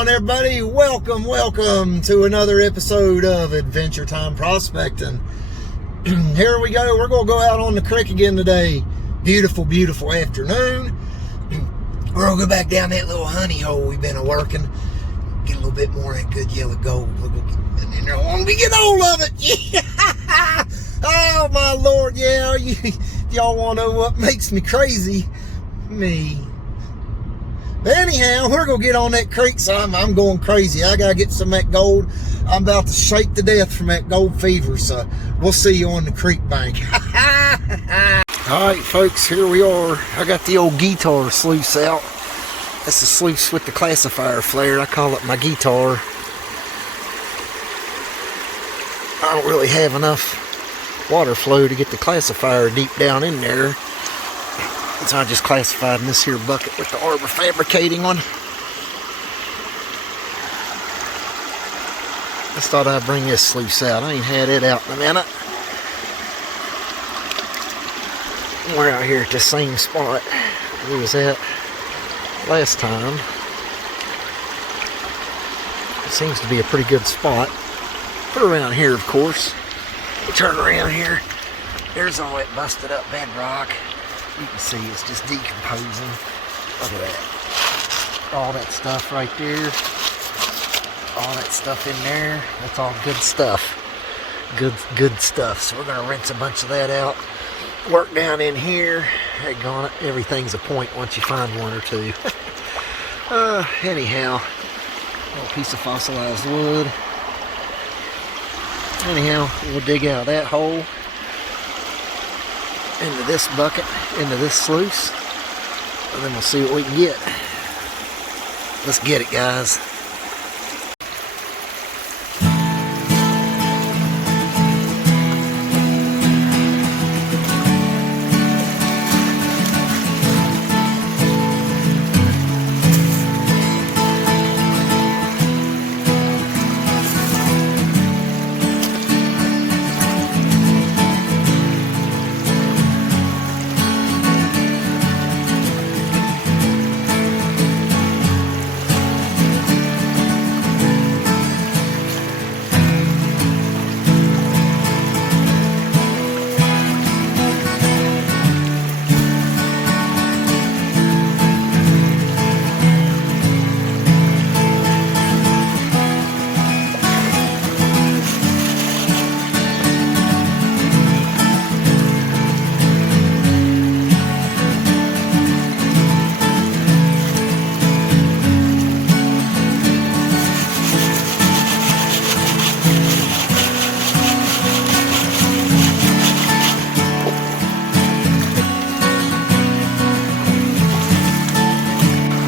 on, everybody? Welcome to another episode of Adventure Time Prospecting. Here we go. We're going to go out on the creek again today. Beautiful afternoon. We're going to go back down that little honey hole we've been working. Get a little bit more of that good yellow gold. And then I want to get hold of it. Yeah. Oh, my Lord. Yeah. Y'all want to know what makes me crazy? Me. But anyhow, we're going to get on that creek, so I'm going crazy. I got to get some of that gold. I'm about to shake to death from that gold fever, so we'll see you on the creek bank. Alright, folks, here we are. I got the old guitar sluice out. That's the sluice with the classifier flare. I call it my guitar. I don't really have enough water flow to get the classifier deep down in there. So I just classified in this here bucket with the Arbor Fabricating one. Just thought I'd bring this sluice out. I ain't had it out in a minute. We're out here at the same spot we was at last time. It seems to be a pretty good spot. Put around here, of course. We turn around here. There's all that busted up bedrock. You can see it's just decomposing. Look at that. All that stuff right there. All that stuff in there. That's all good stuff. Good stuff. So we're going to rinse a bunch of that out. Work down in here. Daggone it. Everything's a point once you find one or two. Anyhow. A little piece of fossilized wood. Anyhow, we'll dig out that hole. Into this bucket, into this sluice, and then we'll see what we can get. Let's get it, guys.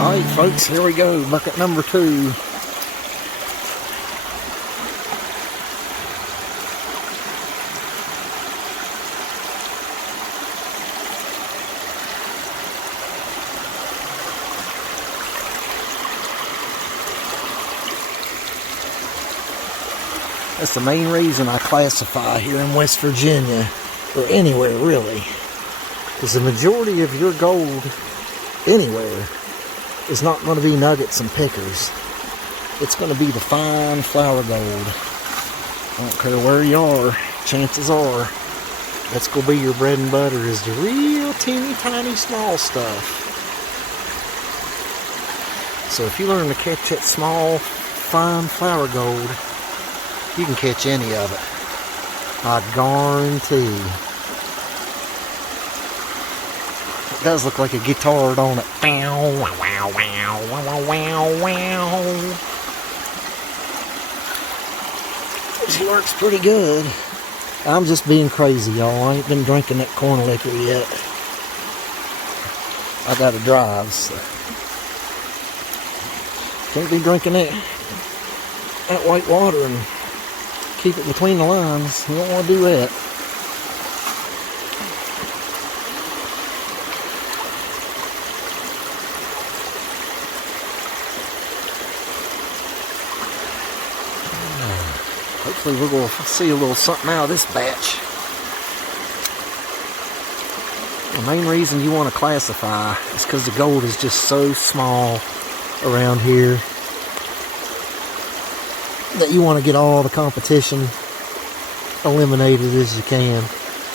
Alright, folks, here we go, bucket number 2. That's the main reason I classify here in West Virginia, or anywhere really, is the majority of your gold anywhere is not going to be nuggets and pickers. It's going to be the fine flour gold. I don't care where you are, chances are that's going to be your bread and butter, is the real teeny tiny small stuff. So if you learn to catch that small fine flour gold, you can catch any of it, I guarantee. It does look like a guitar, don't it? Wow, wow, wow, wow, wow, wow. She works pretty good. I'm just being crazy, y'all. I ain't been drinking that corn liquor yet. I gotta drive, so can't be drinking that white water and keep it between the lines. You don't want to do that. Hopefully we're going to see a little something out of this batch. The main reason you want to classify is because the gold is just so small around here. that you want to get all the competition eliminated as you can,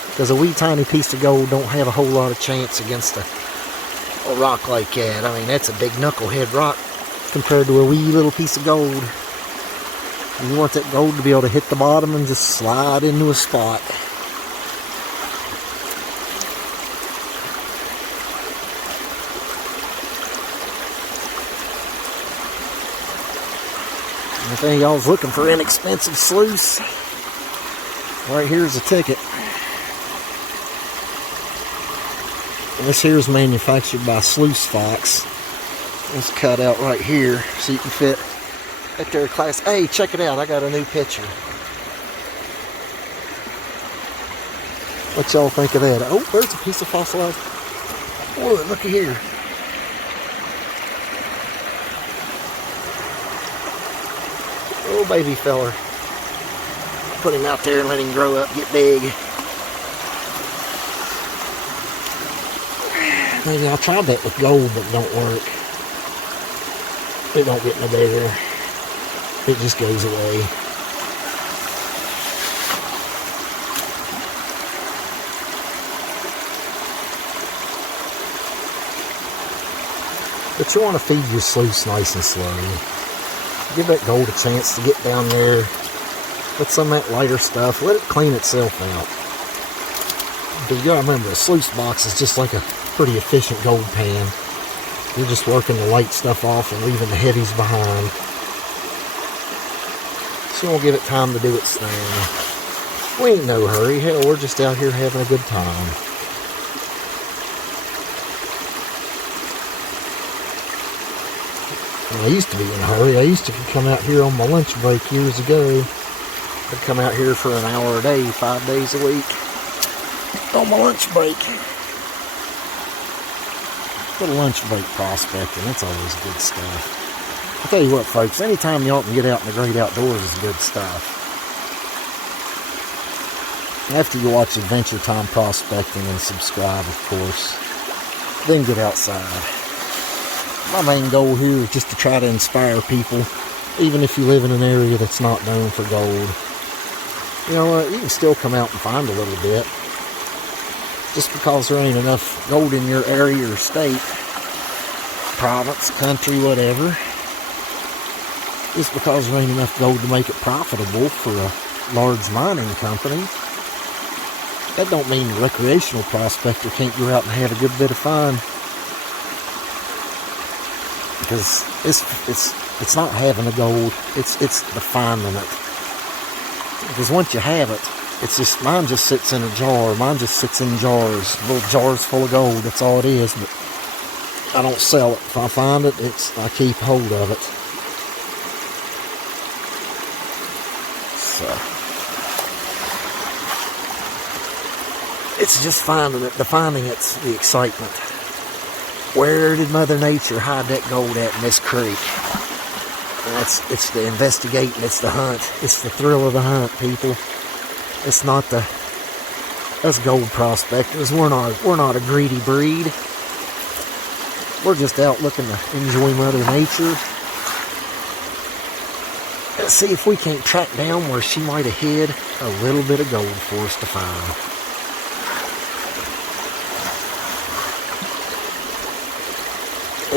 because a wee tiny piece of gold don't have a whole lot of chance against a rock like that. I mean, that's a big knucklehead rock compared to a wee little piece of gold. And you want that gold to be able to hit the bottom and just slide into a spot. If any of y'all's looking for inexpensive sluice, right here's a ticket. And this here is manufactured by Sluice Fox. It's cut out right here so you can fit at their class. Hey, check it out, I got a new picture. What y'all think of that? Oh, there's a piece of fossilized wood, looky here. Oh, baby feller. Put him out there and let him grow up, get big. Maybe I'll try that with gold, but it don't work. It don't get no bigger. It just goes away. But you want to feed your sluice nice and slow. Give that gold a chance to get down there. Put some of that lighter stuff. Let it clean itself out. But you gotta remember, a sluice box is just like a pretty efficient gold pan. You're just working the light stuff off and leaving the heavies behind. So you won't give it time to do its thing. We ain't in no hurry. Hell, we're just out here having a good time. I used to be in a hurry. I used to come out here on my lunch break years ago. I'd come out here for an hour a day, 5 days a week, on my lunch break. Little lunch break prospecting, that's always good stuff. I'll tell you what, folks, anytime y'all can get out in the great outdoors is good stuff. After you watch Adventure Time Prospecting and subscribe, of course, then get outside. My main goal here is just to try to inspire people, even if you live in an area that's not known for gold. You know what, you can still come out and find a little bit. Just because there ain't enough gold in your area or state, province, country, whatever, just because there ain't enough gold to make it profitable for a large mining company, that don't mean the recreational prospector can't go out and have a good bit of fun. Because it's not having the gold, it's the finding it. Because once you have it, it's just, mine just sits in a jar. Mine just sits in jars, little jars full of gold. That's all it is. But I don't sell it. If I find it, I keep hold of it. So it's just finding it. Defining it's the excitement. Where did Mother Nature hide that gold at in this creek? And it's the investigating. It's the hunt. It's the thrill of the hunt, people. It's not us gold prospectors. We're not a greedy breed. We're just out looking to enjoy Mother Nature. Let's see if we can't track down where she might have hid a little bit of gold for us to find.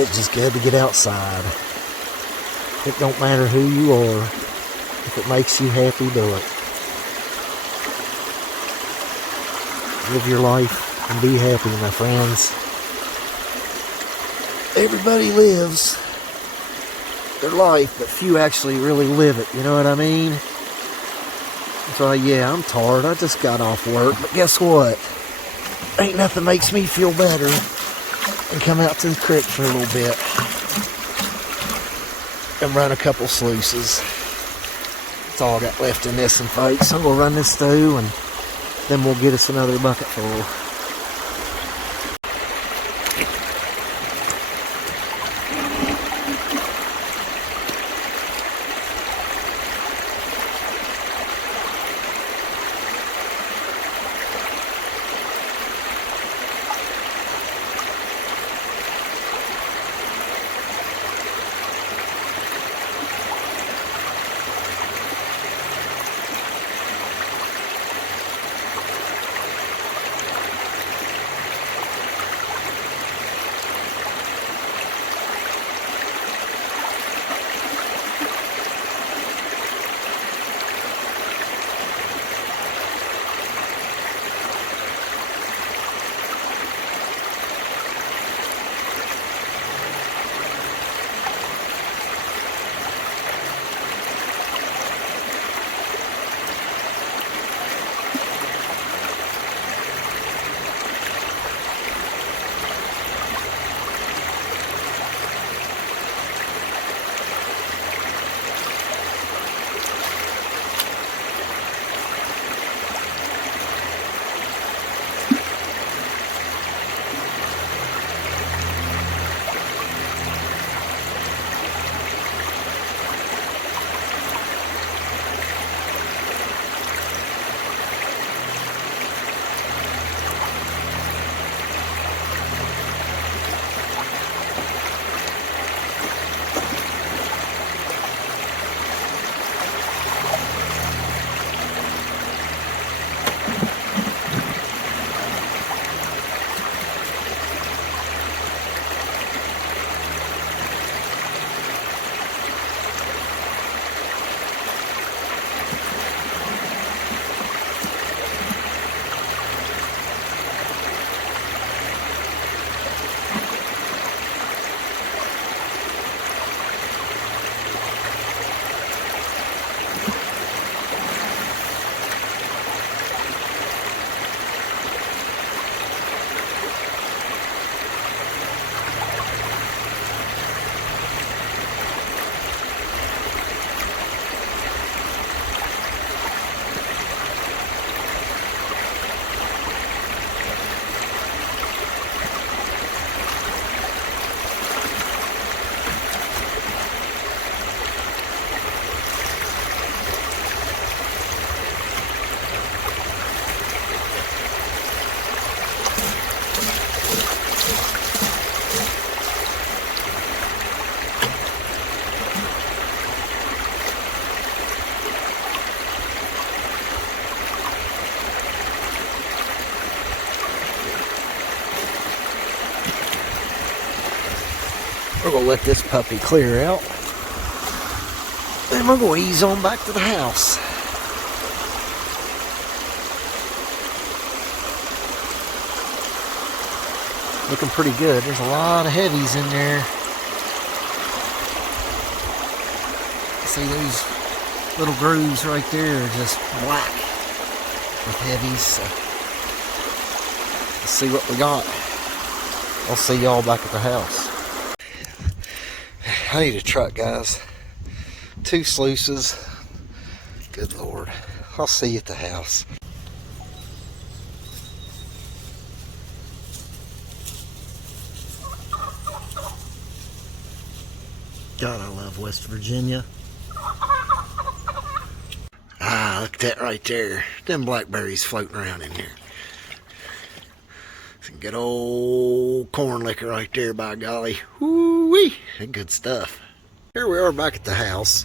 It's just good to get outside. It don't matter who you are. If it makes you happy, do it. Live your life and be happy, my friends. Everybody lives their life, but few actually really live it, you know what I mean? So yeah, I'm tired, I just got off work, but guess what? Ain't nothing makes me feel better than come out to the creek for a little bit and run a couple sluices. That's all I got left in this one, folks. I'm going to run this through and then we'll get us another bucket full. We're going to let this puppy clear out. And we're going to ease on back to the house. Looking pretty good. There's a lot of heavies in there. See those little grooves right there are just black with heavies. So let's see what we got. I'll see y'all back at the house. I need a truck, guys. 2 sluices. Good Lord. I'll see you at the house. God, I love West Virginia. Ah, look at that right there. Them blackberries floating around in here. Some good old corn liquor right there, by golly. Woo-wee. Good stuff. Here we are back at the house.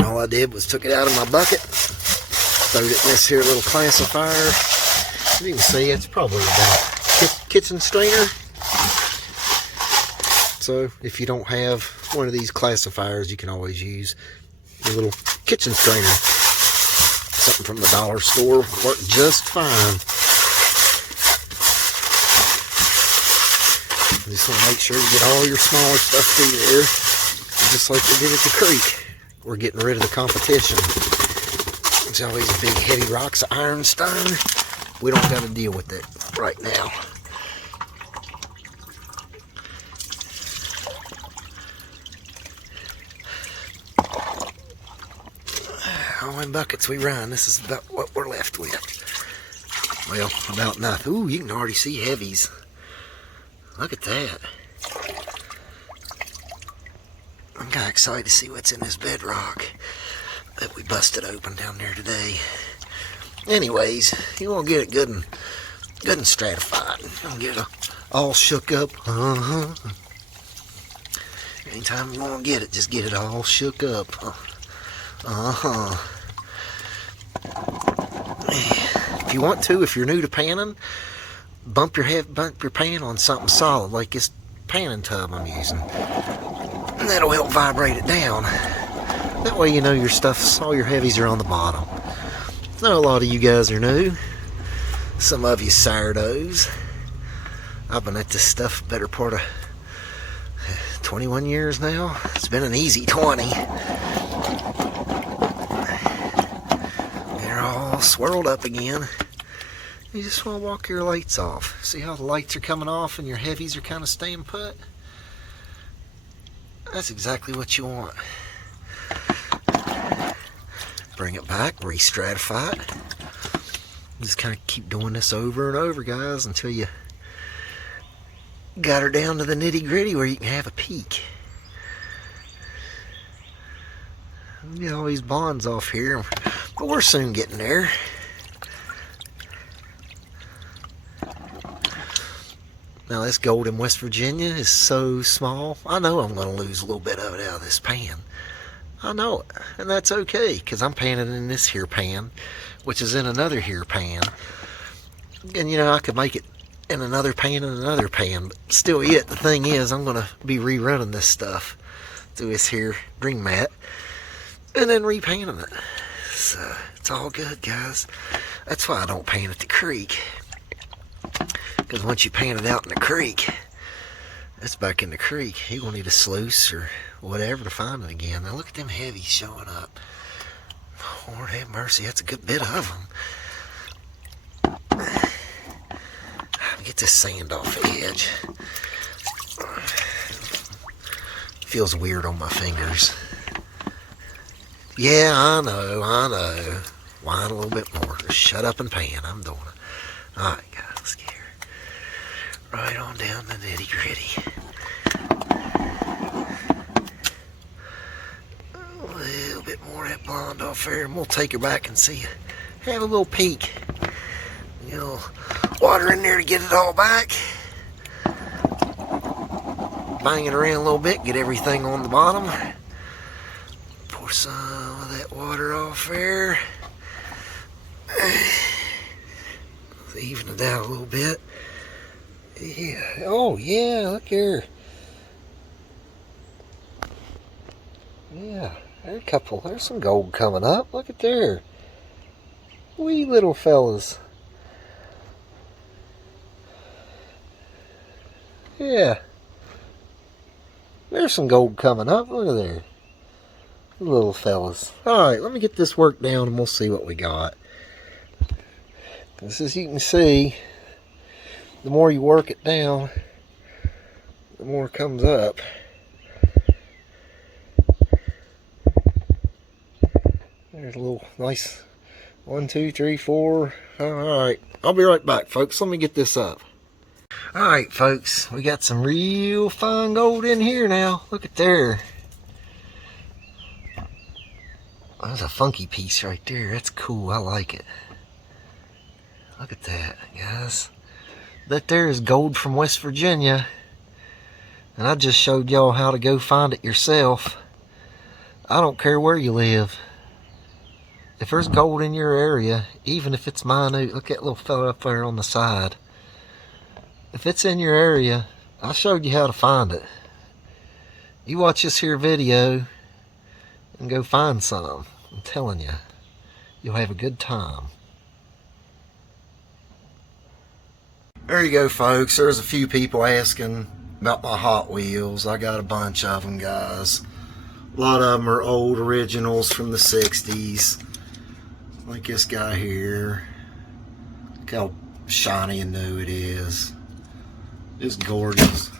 All I did was took it out of my bucket, throwed it in this here little classifier. As you can see, it's probably about kitchen strainer. So if you don't have one of these classifiers, you can always use your little kitchen strainer. Something from the dollar store worked just fine. You just want to make sure you get all your smaller stuff through there, just like we did at the creek. We're getting rid of the competition. There's always big heavy rocks of ironstone. We don't got to deal with it right now. How many buckets we run? This is about what we're left with. Well, about nothing. Ooh, you can already see heavies. Look at that. I'm kind of excited to see what's in this bedrock that we busted open down there today. Anyways, you want to get it good and stratified. You want to get it all shook up. Anytime you want to get it, just get it all shook up. If you want to, if you're new to panning, bump your pan on something solid like this panning tub I'm using. And that'll help vibrate it down. That way you know your stuff, all your heavies are on the bottom. I know a lot of you guys are new. Some of you sourdoughs. I've been at this stuff better part of 21 years now. It's been an easy 20. They're all swirled up again. You just want to walk your lights off. See how the lights are coming off and your heavies are kind of staying put? That's exactly what you want. Bring it back, re-stratify it. Just kind of keep doing this over and over, guys, until you got her down to the nitty-gritty where you can have a peek. Get all these bonds off here, but we're soon getting there. Now this gold in West Virginia is so small. I know I'm going to lose a little bit of it out of this pan. I know it, and that's okay, because I'm panning in this here pan, which is in another here pan. And you know, I could make it in another pan and another pan, but still yet, the thing is, I'm going to be rerunning this stuff through this here dream mat, and then repanning it. So, it's all good, guys. That's why I don't pan at the creek. Because once you pan it out in the creek, it's back in the creek. You're going to need a sluice or whatever to find it again. Now look at them heavies showing up. Lord have mercy, that's a good bit of them. Get this sand off the edge. Feels weird on my fingers. Yeah, I know. Whine a little bit more. Just shut up and pan. I'm doing it. Alright, guys, let's get here. Right on down the nitty gritty. A little bit more of that blonde off there, and we'll take her back and see. Have a little peek. You know, water in there to get it all back. Bang it around a little bit, get everything on the bottom. Pour some of that water off there. Even it out a little bit. Yeah. Oh yeah, look here. Yeah, there's a couple. There's some gold coming up. Look at there. Wee little fellas. Yeah. There's some gold coming up. Look at there. Little fellas. Alright, let me get this work down and we'll see what we got. Because as you can see, the more you work it down, the more it comes up. There's a little nice 1, 2, 3, 4. Alright, I'll be right back, folks. Let me get this up. Alright, folks, we got some real fine gold in here now. Look at there. That's a funky piece right there. That's cool. I like it. Look at that, guys. That there is gold from West Virginia. And I just showed y'all how to go find it yourself. I don't care where you live. If there's gold in your area, even if it's minute, look at that little fella up there on the side. If it's in your area, I showed you how to find it. You watch this here video and go find some. I'm telling you, you'll have a good time. There you go, folks. There's a few people asking about my Hot Wheels. I got a bunch of them, guys. A lot of them are old originals from the 60s. Like this guy here. Look how shiny and new it is. It's gorgeous.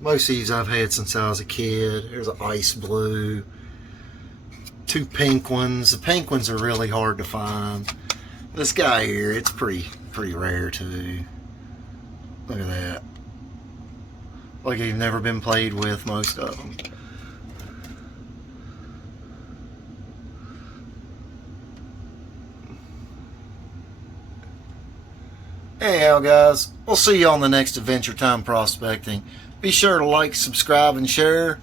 Most of these I've had since I was a kid. There's an ice blue. 2 pink ones. The pink ones are really hard to find. This guy here, it's pretty rare too. Look at that. Like he's never been played with, most of them. Anyhow, guys, we'll see you on the next Adventure Time Prospecting. Be sure to like, subscribe, and share.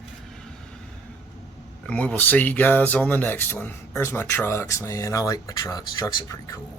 And we will see you guys on the next one. There's my trucks, man. I like my trucks. Trucks are pretty cool.